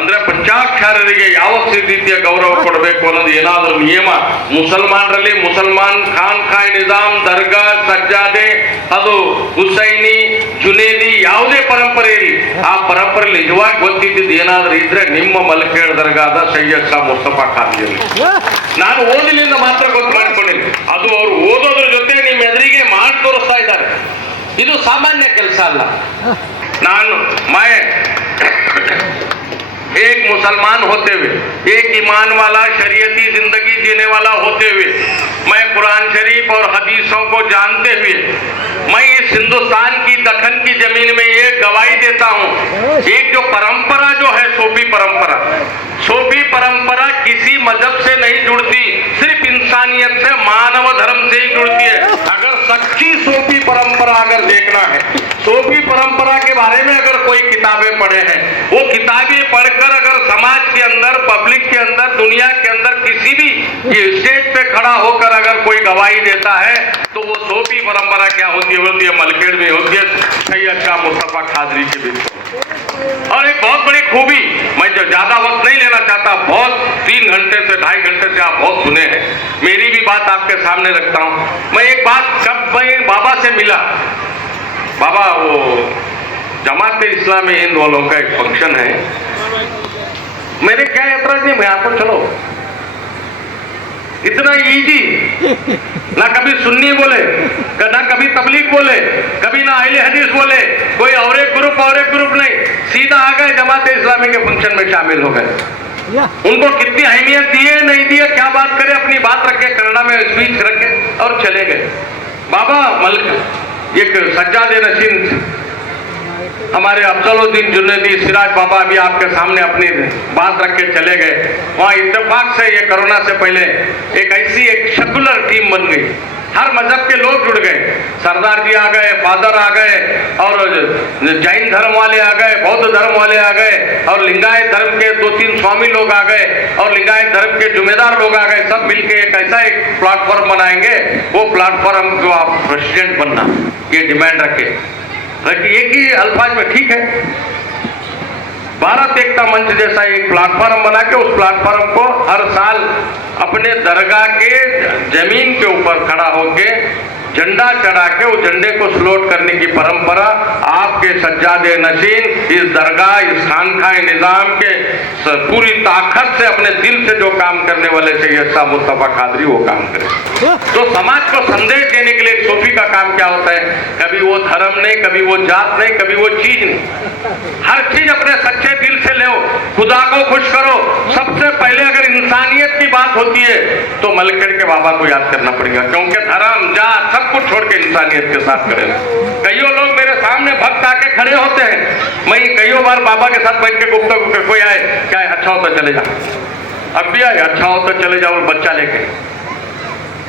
ಅಂದ್ರೆ ಪಂಚಾಕ್ಷರರಿಗೆ ಯಾವ ರೀತಿಯ ಗೌರವ ಕೊಡಬೇಕು ಅನ್ನೋದು ಏನಾದರೂ ನಿಯಮ ಮುಸಲ್ಮಾನರಲ್ಲಿ ಮುಸಲ್ಮಾನ್ ಖಾನ್ ಖಾಯ್ ನಿಜಾಮ್ ದರ್ಗಾ ಸಜ್ಜಾದೆ ಅದು ಹುಸೈನಿ ಜುನೇದಿ ಯಾವುದೇ ಪರಂಪರೆ ಇರಲಿ ಆ ಪರಂಪರೆ ನಿಜವಾಗಿ ಗೊತ್ತಿದ್ದು ಏನಾದರೂ ಇದ್ರೆ ನಿಮ್ಮ ಮಲ್ಕೇಡ್ ದರ್ಗಾದ ಸೈಯದ್ ಶಾ ಮುಸ್ತಫಾ ಖಾದ್ರಿ. ನಾನು ಓದಿನಿಂದ ಮಾತ್ರ ಗೊತ್ತು ಮಾಡಿಕೊಂಡಿಲ್ಲ, ಅದು ಅವರು ಓದೋದ್ರ ಜೊತೆ ನಿಮ್ಮ ಎದುರಿಗೆ ಮಾಡಿ ತೋರಿಸ್ತಾ ಇದ್ದಾರೆ. ಇದು ಸಾಮಾನ್ಯ ಕೆಲಸ ಅಲ್ಲ. ನಾನು एक मुसलमान होते हुए, एक ईमान वाला शरीयती जिंदगी जीने वाला होते हुए, मैं कुरान शरीफ और हदीसों को जानते हुए मैं इस हिंदुस्तान की दखन की जमीन में ये गवाही देता हूँ, एक जो परंपरा जो है सूफी परंपरा किसी मजहब से नहीं जुड़ती, सिर्फ इंसानियत से मानव धर्म से ही जुड़ती है. अगर सच्ची सूफी परंपरा अगर देखना है, सूफी परंपरा के बारे में अगर कोई किताबें पढ़े हैं, वो किताबें पढ़कर अगर समाज के अंदर, पब्लिक के अंदर, दुनिया के अंदर किसी भी स्टेज पे खड़ा होकर अगर कोई गवाही देता है तो वो सूफी परंपरा क्या होती है मलकेड़ में होती है सैयद शाह मुस्तफा खादरी के बीच. और एक बहुत बड़ी खूबी, मैं जो ज्यादा वक्त नहीं लेना चाहता, बहुत 3 घंटे से 2.5 घंटे से आप बहुत सुने हैं, मेरी भी बात आपके सामने रखता हूँ. मैं एक बात, जब मैं बाबा से मिला, बाबा वो जमात इस्लामी हिंद वालों का एक फंक्शन है, मेरे क्या एतराज नहीं, मैं आपको चलो इतना इजी, ना कभी सुन्नी बोले, ना कभी तबलीग बोले, कभी ना अहले हदीस बोले, कोई और एक ग्रुप नहीं, सीधा आ गए जमात इस्लामी के फंक्शन में शामिल हो गए. उनको कितनी अहमियत दिए नहीं दिए क्या बात करें, अपनी बात रखे, कन्नड़ा में स्पीच रखे और चले गए. बाबा एक सज्जादे नशीन हमारे अफजलुद्दीन जुनैदी सिराज बाबा अभी आपके सामने अपनी बात रख के चले गए. वहाँ इत्तेफाक से ये कोरोना से पहले एक ऐसी एक सेकुलर टीम बन गई, हर मजहब के लोग जुड़ गए. सरदार जी आ गए, फादर आ गए, और जैन धर्म वाले आ गए, बौद्ध धर्म वाले आ गए, और लिंगायत धर्म के 2-3 स्वामी लोग आ गए, और लिंगायत धर्म के जुम्मेदार लोग आ गए. सब मिलके एक ऐसा एक प्लेटफॉर्म बनाएंगे, वो प्लेटफॉर्म को आप प्रेसिडेंट बनना, ये डिमांड रखे. एक ही अल्फाज में ठीक है, भारत एकता मंच जैसा एक प्लेटफॉर्म बना के उस प्लेटफॉर्म को हर साल अपने दरगाह के जमीन के ऊपर खड़ा होके झंडा चढ़ा के उस झंडे को सलूट करने की परंपरा आपके सज्जादे नशीन इस दरगाह, इस खानखाए निजाम के पूरी ताकत से अपने दिल से जो काम करने वाले सैयद शाह मुस्तफा खादरी वो काम करे. तो समाज को संदेश देने के लिए सूफी का काम क्या होता है, कभी वो धर्म नहीं, कभी वो जात नहीं, कभी वो चीज नहीं, हर चीज अपने सच्चे दिल से ले, खुदा को खुश करो. सबसे पहले अगर इंसानियत की बात होती है तो मलकेड़ के बाबा को याद करना पड़ेगा, क्योंकि धर्म जात सब कुछ छोड़ के इंसानियत के साथ करें. कईयों लोग मेरे सामने भक्त आके खड़े होते हैं, मैं कईयों बार बाबा के साथ बैठ के गुफ्तगू के, कोई आए क्या है, अच्छा हो तो चले जाओ, अब भी आए अच्छा हो तो चले जाओ बच्चा लेके.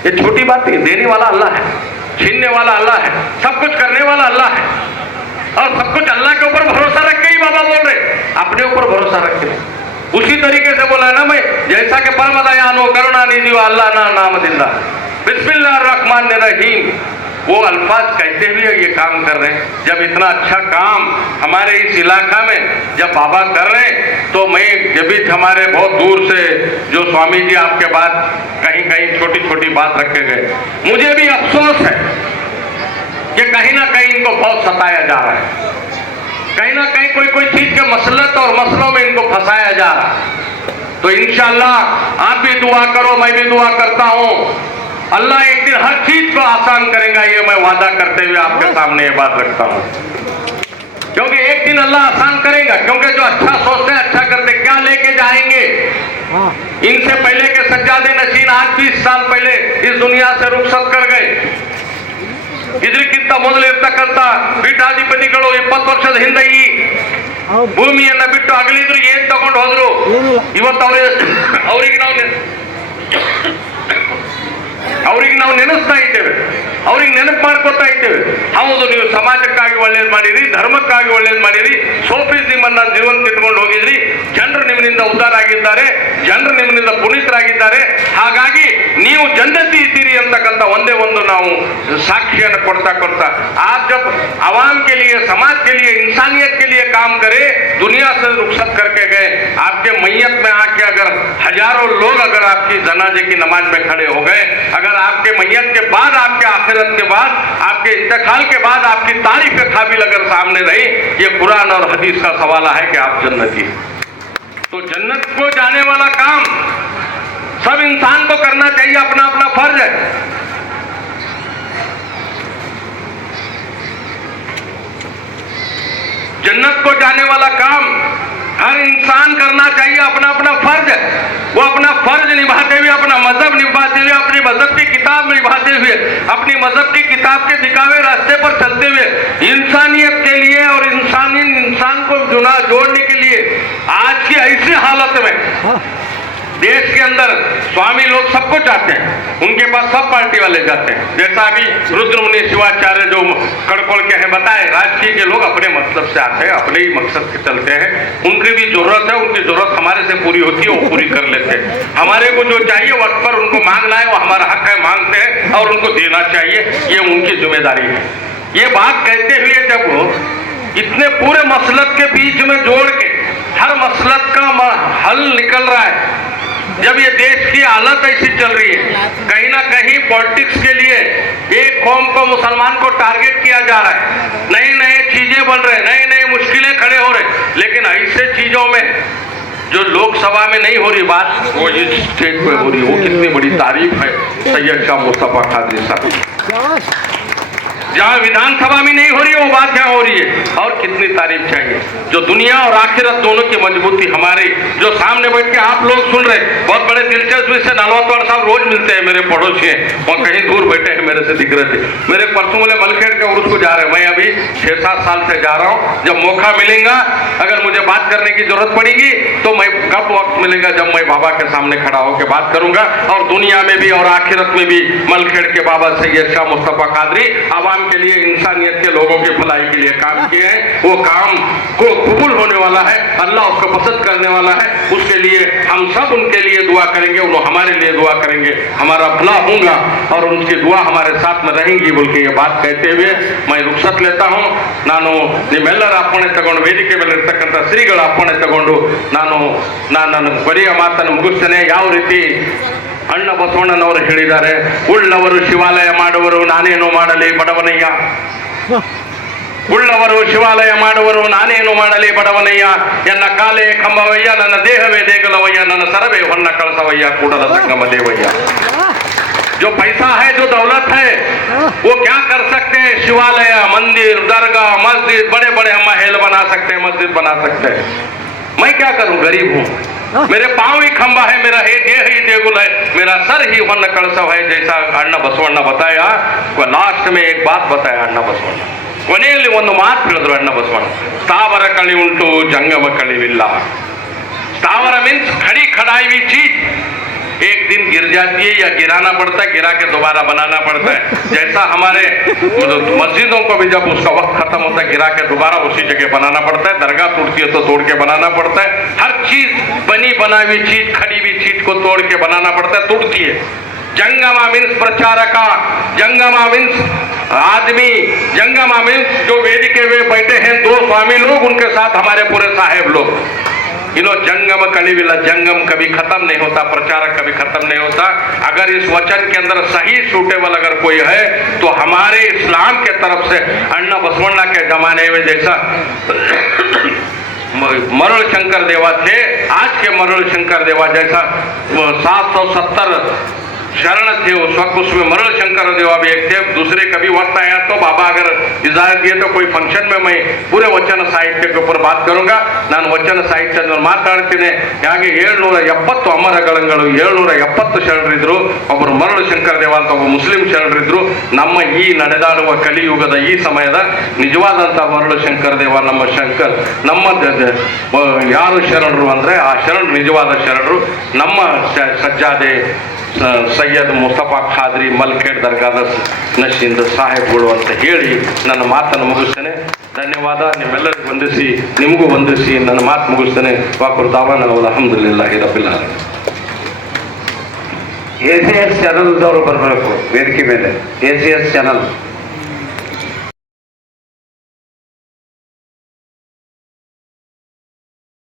ये छोटी बात नहीं, देने वाला अल्लाह है, छीनने वाला अल्लाह है, सब कुछ करने वाला अल्लाह है, और सब कुछ अल्लाह के ऊपर भरोसा रख के ही बाबा बोल रहे, अपने ऊपर भरोसा रख के. उसी तरीके से बोला ना मैं, जैसा कि परम दयानो करुणा निधि अल्लाह ना नाम दिंदा बिस्मिल्लाहिर्रहमानिर्रहीम, वो अल्फाज कहते हुए ये काम कर रहे हैं. जब इतना अच्छा काम हमारे इस इलाका में जब बाबा कर रहे हैं, तो मैं जब भी हमारे बहुत दूर से जो स्वामी जी आपके बाद कहीं कहीं छोटी छोटी बात रखे गए, मुझे भी अफसोस है कि कहीं ना कहीं इनको बहुत सताया जा रहा है, कहीं ना कहीं कोई चीज के मसलत और मसलों में इनको फंसाया जा रहा है. तो इंशाअल्लाह आप भी दुआ करो, मैं भी दुआ करता हूँ, अल्लाह एक दिन हर चीज को आसान करेगा, ये मैं वादा करते हुए आपके सामने ये बात रखता हूँ. क्योंकि एक दिन अल्लाह आसान करेगा, क्योंकि जो अच्छा सोचते हैं अच्छा करते, क्या लेके जाएंगे. इनसे पहले के सज्जादे नशीन आज 20 साल पहले इस दुनिया से रुखसत कर गए. ಇದಕ್ಕಿಂತ ಮೊದಲು ಇರ್ತಕ್ಕಂಥ ಪೀಠಾಧಿಪತಿಗಳು 20 ವರ್ಷದ ಹಿಂದೆ ಈ ಭೂಮಿಯನ್ನ ಬಿಟ್ಟು ಅಗಲಿದ್ರು, ಏನ್ ತಗೊಂಡು ಹೋದ್ರು. ಇವತ್ತು ಅವ್ರಿಗೆ ನಾವು ನೆನೆಸ್ತಾ ಇದ್ದೇವೆ, ಅವ್ರಿಗೆ ನೆನಪು ಮಾಡ್ಕೊತಾ ಇದ್ದೇವೆ. ಹೌದು, ನೀವು ಸಮಾಜಕ್ಕಾಗಿ ಒಳ್ಳೇದು ಮಾಡಿರಿ, ಧರ್ಮಕ್ಕಾಗಿ ಒಳ್ಳೇದು ಮಾಡಿರಿ, ಸೋಫಿಸಮ್ ಅನ್ನ ಜೀವನ ಇಟ್ಕೊಂಡು ಹೋಗಿದ್ರಿ, ಜನರು ನಿಮ್ಮಿಂದ ಉದ್ಧಾರ ಆಗಿ ಪುನೀತರಾಗಿದ್ದಾರೆ, ಜನರು ನಿಮ್ಮಿಂದ ಪುನೀತರಾಗಿದ್ದಾರೆ. ಹಾಗಾಗಿ ನೀವು जन्नती इतीरी ಅಂತಕ್ಕಂಥ ಒಂದೇ ಒಂದು ನಾವು साक्षियां ಕೊಡ್ತಾ आप जब आवाम के लिए, समाज के लिए, इंसानियत के लिए काम करे, दुनिया से रुखसत करके गए, आपके मैयत में आके अगर हजारों लोग अगर आपकी जनाजे की नमाज में खड़े हो गए, अगर आपके मैयत के बाद, आपके आखिरत के बाद, आपके इंतकाल के बाद आपकी तारीफ काबिल अगर सामने रही, ये कुरान और हदीस का सवाल है कि आप जन्नती। तो जन्नत को जाने वाला काम सब इंसान को करना चाहिए, अपना अपना फर्ज है। जन्नत को जाने वाला काम हर इंसान करना चाहिए, अपना अपना फर्ज है। वो अपना फर्ज निभाते हुए, अपना मजहब निभाते हुए, अपनी मजहब की किताब निभाते हुए, अपनी मजहब की किताब के दिखावे रास्ते पर चलते हुए इंसानियत के लिए और इंसान को जुना जोड़ने के लिए आज की ऐसी हालत में देश के अंदर स्वामी लोग सबको चाहते हैं, उनके पास सब पार्टी वाले जाते हैं। जैसा अभी रुद्रमुनि शिवाचार्य जो कड़कोल के हैं बताए, राजकीय के लोग अपने मतलब से आते हैं, अपने ही मकसद से चलते हैं। उनकी भी जरूरत है, उनकी जरूरत हमारे से पूरी होती है, वो पूरी कर लेते हैं। हमारे को जो चाहिए वक्त पर उनको मांगना है, वो हमारा हक है, मांगते हैं और उनको देना चाहिए, ये उनकी जिम्मेदारी है। ये बात कहते हुए जब इतने पूरे मसलक के बीच में जोड़ के हर मसलक का हल निकल रहा है, जब ये देश की हालत ऐसी चल रही है, कहीं ना कहीं पॉलिटिक्स के लिए एक कौम को, मुसलमान को टारगेट किया जा रहा है, नई नई चीजें बन रहे, नए नए मुश्किलें खड़े हो रहे, लेकिन ऐसे चीजों में जो लोकसभा में नहीं हो रही बात, वो इस स्टेज पे हो रही है। वो कितनी बड़ी तारीफ है सैयद शाह मुस्तफा कादरी साहब। जहाँ विधानसभा में नहीं हो रही है वो बात यहाँ हो रही है, और कितनी तारीफ चाहिए। जो दुनिया और आखिरत दोनों की मजबूती हमारी, जो सामने बैठ के आप लोग सुन रहे, बहुत बड़े दिलचस्पी से नालवातवाड़ साहब रोज मिलते हैं, मेरे पड़ोसी हैं, और कहीं दूर बैठे हैं, मेरे से दिख रहे थे। मेरे परसों बोले मलखेड़ के उर्स को जा रहे हैं, मैं अभी 6-7 साल से जा रहा हूँ। जब मौका मिलेगा, अगर मुझे बात करने की जरूरत पड़ेगी तो मैं कब वक्त मिलेगा जब मैं बाबा के सामने खड़ा होकर बात करूंगा। और दुनिया में भी और आखिरत में भी मलखेड़ के बाबा सैयद शाह मुस्तफा कादरी आवाम के लिए, इंसानियत के लोगों की भलाई के लिए काम किए हैं। वो काम को कबूल होने वाला है, अल्लाह उसको पसंद करने वाला है। उसके लिए हम सब उनके लिए दुआ करेंगे, वो हमारे लिए दुआ करेंगे, हमारा भला होगा और उनकी दुआ हमारे साथ में रहेंगी बोल के ये बात कहते हुए मैं रुखसत लेता हूँ। ನಾನು ನಿಮ್ಮೆಲ್ಲರ ಅಪ್ಪಣೆ ತಗೊಂಡು, ವೇದಿಕೆ ಮೇಲೆ ಇರ್ತಕ್ಕಂಥ ಶ್ರೀಗಳ ಅಪ್ಪಣೆ ತಗೊಂಡು ನಾನು ಬರೆಯ ಮಾತನ್ನು ಮುಗಿಸ್ತೇನೆ. ಯಾವ ರೀತಿ ಅಣ್ಣ ಬಸವಣ್ಣನವರು ಹೇಳಿದ್ದಾರೆ, ಉಳ್ಳವರು ಶಿವಾಲಯ ಮಾಡುವರು ನಾನೇನು ಮಾಡಲಿ ಬಡವನಯ್ಯ, ಉಳ್ಳವರು ಶಿವಾಲಯ ಮಾಡುವರು ನಾನೇನು ಮಾಡಲಿ ಬಡವನಯ್ಯ, ಎನ್ನ ಕಾಲೇ ಕಂಬವಯ್ಯ, ನನ್ನ ದೇಹವೇ ದೇಗುಲವಯ್ಯ, ನನ್ನ ಸರವೇ ಹೊನ್ನ ಕಳಸವಯ್ಯ, ಕೂಡಲ ಸಂಗಮ ದೇವಯ್ಯ. जो पैसा है, जो दौलत है, वो क्या कर सकते हैं? शिवालय, मंदिर, दरगाह, मस्जिद, बड़े बड़े हम महल बना सकते हैं, मस्जिद बना सकते हैं। मैं क्या करूं? गरीब हूं, मेरे पांव ही खंबा है, मेरा देह ही देगुल है, मेरा सर ही वन कलसव है, जैसा अण्णा बसवಣ್ಣ बताया। लास्ट में एक बात बताया अण्णा बसवಣ್ಣ, ಕೊನೆಯಲ್ಲಿ ಒಂದು ಮಾತು ಹೇಳಿದ್ರು ಅಣ್ಣ ಬಸವಣ್ಣ, ಸ್ಥಾವರ ಕಳಿ ಉಂಟು ಜಂಗಮ ಕಳಿವಿಲ್ಲ. स्थावर मीन्स खड़ी खड़ाई हुई चीज एक दिन गिर जाती है या गिराना पड़ता है, गिरा के दोबारा बनाना पड़ता है। जैसा हमारे मस्जिदों को भी जब उसका वक्त खत्म होता है, गिरा के दोबारा उसी जगह बनाना पड़ता है। दरगाह टूटती है तो तोड़ के बनाना पड़ता है। हर चीज बनी बनाई हुई चीज, खड़ी हुई चीज को तोड़ के बनाना पड़ता है, टूटती है। जंगमा मीन्स प्रचारका, जंगमा मीन्स आदमी, जंगमा मीन्स जो वेदिके में बैठे हैं 2 स्वामी लोग, उनके साथ हमारे पूरे साहेब लोग। जंगम कलिविला, जंगम कभी खत्म नहीं होता, प्रचारक कभी खत्म नहीं होता। अगर इस वचन के अंदर सही सूटेबल अगर कोई है तो हमारे इस्लाम के तरफ से अण्णा बसवಣ್ಣ के जमाने में जैसा मरुड़ शंकर देवा थे, आज के मरुड़ शंकर देवा जैसा 770 शरण थे उस वक्त, उसमें मरुड़ शंकर देवा भी एक थे। दूसरे कभी वक्त आया तो बाबा अगर इजाजत दिए तो कोई फंक्शन में मैं पूरे वचन साहित्य के ऊपर बात करूंगा। ನಾನು ವಚನ ಸಾಹಿತ್ಯದ ಮಾತಾಡ್ತೀನಿ. ಹಾಗೆ 770 ಅಮರಗಳಂಗಳು, 770 ಶರಣರಿದ್ರು. ಒಬ್ಬರು ಮರುಳು ಶಂಕರ ದೇವ ಅಂತ ಒಬ್ಬ ಮುಸ್ಲಿಂ ಶರಣರಿದ್ರು. ನಮ್ಮ ಈ ನಡೆದಾಡುವ ಕಲಿಯುಗದ ಈ ಸಮಯದ ನಿಜವಾದಂಥ ಮರುಳು ಶಂಕರ ದೇವ ನಮ್ಮ ಶಂಕರ್, ನಮ್ಮ ಯಾರು ಶರಣರು ಅಂದರೆ ಆ ಶರಣರು ನಿಜವಾದ ಶರಣರು. ನಮ್ಮ ಸಜ್ಜಾದೆ ಸೈಯದ್ ಮುಸ್ತಫಾ ಖಾದ್ರಿ ಮಲ್ಖೇಡ್ ದರ್ಗಾದ ನಶೀಂದ್ ಸಾಹೇಬ್ಗಳು ಅಂತ ಹೇಳಿ ನನ್ನ ಮಾತನ್ನು ಮುಗಿಸ್ತೇನೆ. ಧನ್ಯವಾದ. ನಿಮ್ಮೆಲ್ಲರಿಗೂ ವಂದಿಸಿ, ನಿಮಗೂ ವಂದಿಸಿ ನನ್ನ ಮಾತು ಮುಗಿಸ್ತೇನೆ. ವಾಕುರ್ ದಾವಾನ ಅಲ್ಹಮ್ದುಲಿಲ್ಲಾಹಿ ರಬ್ಬಿಲ್ ಆಲಮೀನ್. ACS ಚಾನಲ್ದವರು ಬರಬೇಕು ವೇದಿಕೆ ಮೇಲೆ. ACS channel